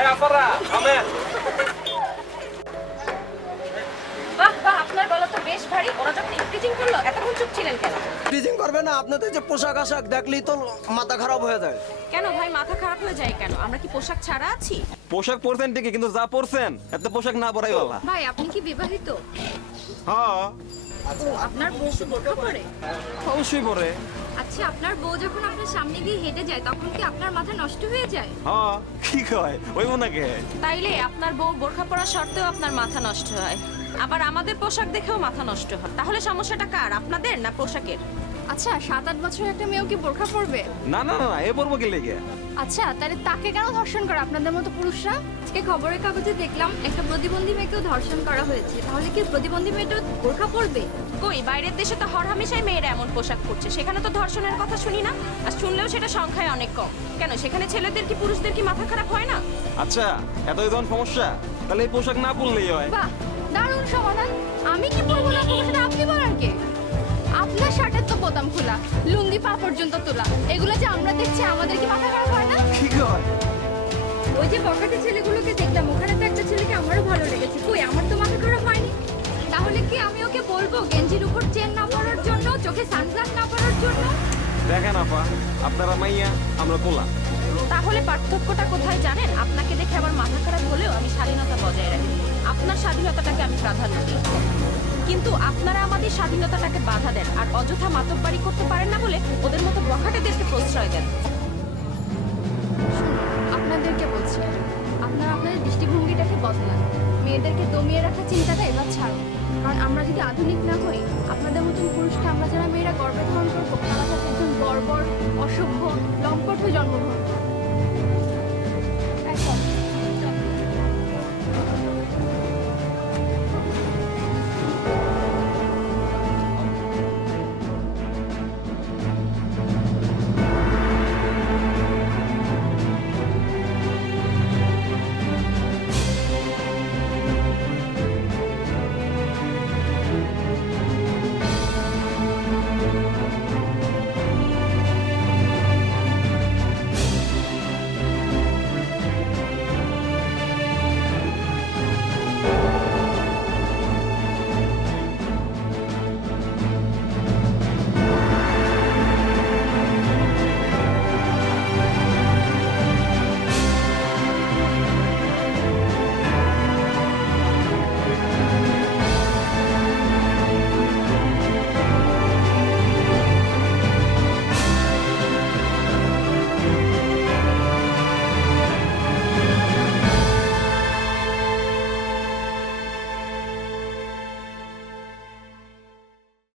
এই আপারা আমেন। বাহ বাহ, আপনার গলা তো বেশ ভারী। ওরা যখন ইফটিজিং করলো এতক্ষণ চুপ ছিলেন কেন? টিচিং করবে না, আপনাদের যে পোশাক আশাক দেখলেই তো মাথা খারাপ হয়ে যায়। কেন ভাই, মাথা খারাপ হয়ে যায় কেন? আমরা কি পোশাক ছাড়া আছি? পোশাক পরছেন ঠিকই, কিন্তু যা পরছেন এত পোশাক না পরাই ভালো। ভাই আপনি কি বিবাহিত? হ্যাঁ ও, আপনার বউ কি বোরকা পরে? অবশ্যই পরে। আচ্ছা, আপনার বউ যখন আপনার সামনে দিয়ে হেঁটে যায় তখন কি আপনার মাথা নষ্ট হয়ে যায়? হ্যাঁ কি কয় ওই মনাকে? তাইলে আপনার বউ বোরখা পরা সত্ত্বেও আপনার মাথা নষ্ট হয়, আবার আমাদের পোশাক দেখেও মাথা নষ্ট হয়। তাহলে সমস্যাটা কার, আপনাদের না পোশাকের? আচ্ছা 7-8 বছরের একটা মেয়েও কি বোরখা পরবে? না না না, এ পরবো কি লেগে? আচ্ছা তাহলে তাকে কেন ধর্ষণ করে আপনাদের মতো পুরুষরা? আজকে খবরের কাগজে দেখলাম একটা প্রতিবন্ধী মেয়েকেও ধর্ষণ করা হয়েছে। তাহলে কি প্রতিবন্ধী মেয়েটা বোরখা পরবে? কই, বাইরের দেশে তো হরহামেশাই মেয়েরা এমন পোশাক পরছে, সেখানে তো ধর্ষণের কথা শুনি না। আর শুনলেও সেটা সংখ্যায় অনেক কম। কেন, সেখানে ছেলেদের কি পুরুষদের কি মাথা খারাপ হয় না? আচ্ছা এতই যখন সমস্যা, তাহলে এই পোশাক না পরলেই হয়। বাহ, দারুণ সমাধান। আমি কি পরবো না পরবো সেটা আপনি বলার কে? আপনার শার্টের তো বোতাম খোলা, লুঙ্গি পা পর্যন্ত তোলা, এগুলো যে আমরা দেখছি আমাদের কি মাথা খারাপ হয় না? কি কয়? ওই যে বখাটে ছেলেগুলোকে দেখলাম, ওখানে তো একটা ছেলেকে আমারও ভালো লেগেছে। কই, আমার তো মাথা খারাপ হয়নি। তাহলে কি আমি ওকে বলবো গেঞ্জির উপর চেন না পরার জন্য, চোখে সানগ্লাস না পরার জন্য? দেখেন আপা, আপনারা মাইয়া আমরা কোলা। তাহলে পার্থক্যটা কোথায় জানেন? আপনাকে দেখে আমার মাথা খারাপ হলেও আমি স্বাধীনতা বজায় রাখি। আপনার স্বাধীনতাটাকে আমি প্রাধান্য দিই, কিন্তু আপনারা আমাদের স্বাধীনতাটাকে বাধা দেন আর অযথা মাতব্বাড়ি করতে পারেন না বলে ওদের মতো বখাটেদেরকে প্রশ্রয় দেন। আপনাদেরকে বলছি, আপনারা আপনাদের দৃষ্টিভঙ্গিটাকে বদলান। মেয়েদেরকে দমিয়ে রাখার চিন্তাটা এবার ছাড়ুন। কারণ আমরা যদি আধুনিক না হই, আপনাদের মতন পুরুষকে আমরা যারা মেয়েরা গর্বে ধারণ করবো, তারা তাদের একজন বর্বর, অসভ্য, লম্পট হয়ে জন্মগ্রহণ করবে।